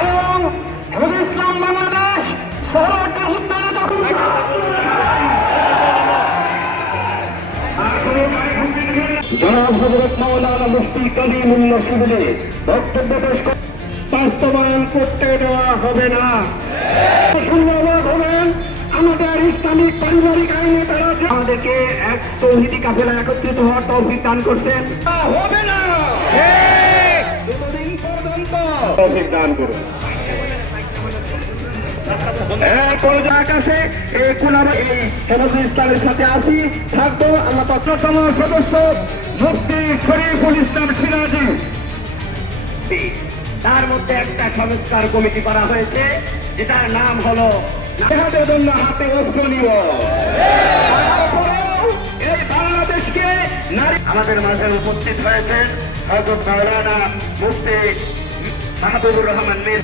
এবং হেফাজতে ইসলাম বাংলাদেশ সরকার উত্তরে জনাব হযরত মাওলানা মুফতি কালিমুল্লাহ শিবিরে বক্তব্য পেশ বাস্তবায়ন করতে দেওয়া হবে না। সুন্দরভাবে হবেন আমাদের ইসলামিক পারিবারিক আইনে তারা আমাদেরকে এক তৌহিদি কাফেলা একত্রিত হওয়ার তৌফিক দান করছেন। হবে না যতদিন পর্যন্ত তৌফিক দান করুন। আকাশে এই হেফাজতে ইসলামের সাথে আসি থাকবো। আল্লাহ প্রথম সদস্য মুফতি শরীফুল ইসলাম সিরাজি, তার মধ্যে একটা সংস্কার কমিটি করা হয়েছে যেটার নাম হলো জেহাদের জন্য হাতে অস্ত্র নিব। এই বাংলাদেশকে নারী আমাদের মাঝে উপস্থিত হয়েছেন হযরত মাওলানা মুফতি মাহবুবুর রহমান মীর।